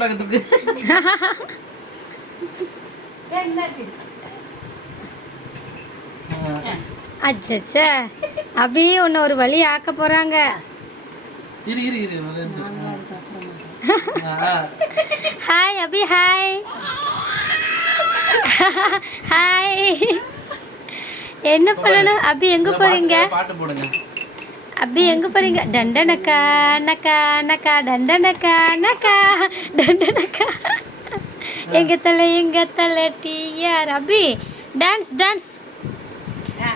பக்கத்துக்கு அச்சச்சே அபி உன்னை ஒரு வழி ஆக்க போறாங்க. இரு இரு இரு ஹாய் அபி ஹாய் ஹாய். என்ன பண்ணணும் அபி? எங்க போறீங்க? பாட்டு போடுங்க. அபி எங்க போறீங்க? டண்டனக்கா நக்கா நக்கா டண்டனக்கா நக்கா டண்டனக்கா எங்க தலை டிஆர். அபி டான்ஸ் டான்ஸ்.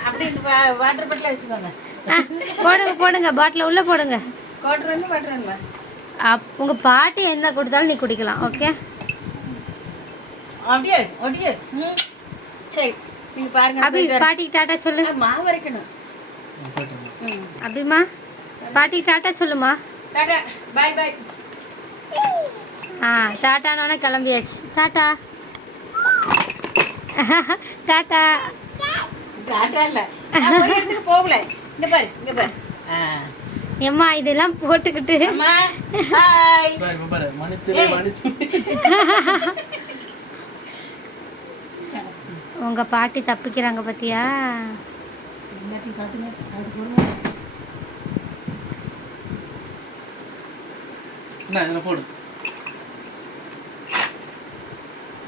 அப்படி வாட்டர் பாட்டில் வச்சுக்கோங்க. போடுங்க போடுங்க, பாட்டில் உள்ள போடுங்க. வாட்டர் உங்க பாட்டி என்ன கொடுத்தாலும் நீ குடிக்கலாம். ஓகே அப்படியே அப்படியே. சரி நீங்க பாருங்க. அபி பாட்டிக்கு டாட்டா சொல்லு. மாவு வரைக்கணும். அபிமா பாட்டிக்கு டாட்டா சொல்லுமா. டாடா பாய் பாய். டாட்டானோட கிளம்பியாச்சு. Tata tata. டாடா இல்ல, ஒரு இடத்துக்கு போகல. இங்க பாரு இங்க பாரு. ஏம்மா இதெல்லாம் போட்டுக்கிட்டு அம்மா ஹாய் பாரு மணித்துளி மணித்துளி. உங்க பாட்டி தப்பிக்கிறாங்க பாத்தியா? என்ன இதில் போடு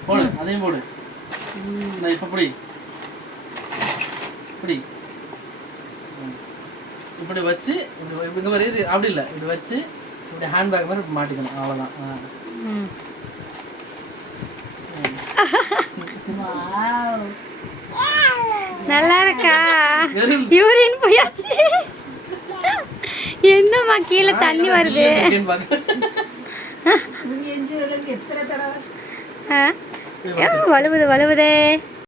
போடு, அதையும் போடு. இப்போ பிடி பிடி. இப்படி வச்சு இப்படி மாதிரி அப்படி இல்லை, இப்படி வச்சு இப்படி ஹேண்ட்பேக் மாதிரி இப்படி மாட்டிக்கணும். அவ்வளோதான். நல்லா இருக்கா? யூரின் போயாச்சு. என்னம்மா கீழே தண்ணி வருது? வழுவுது வழுவுதே.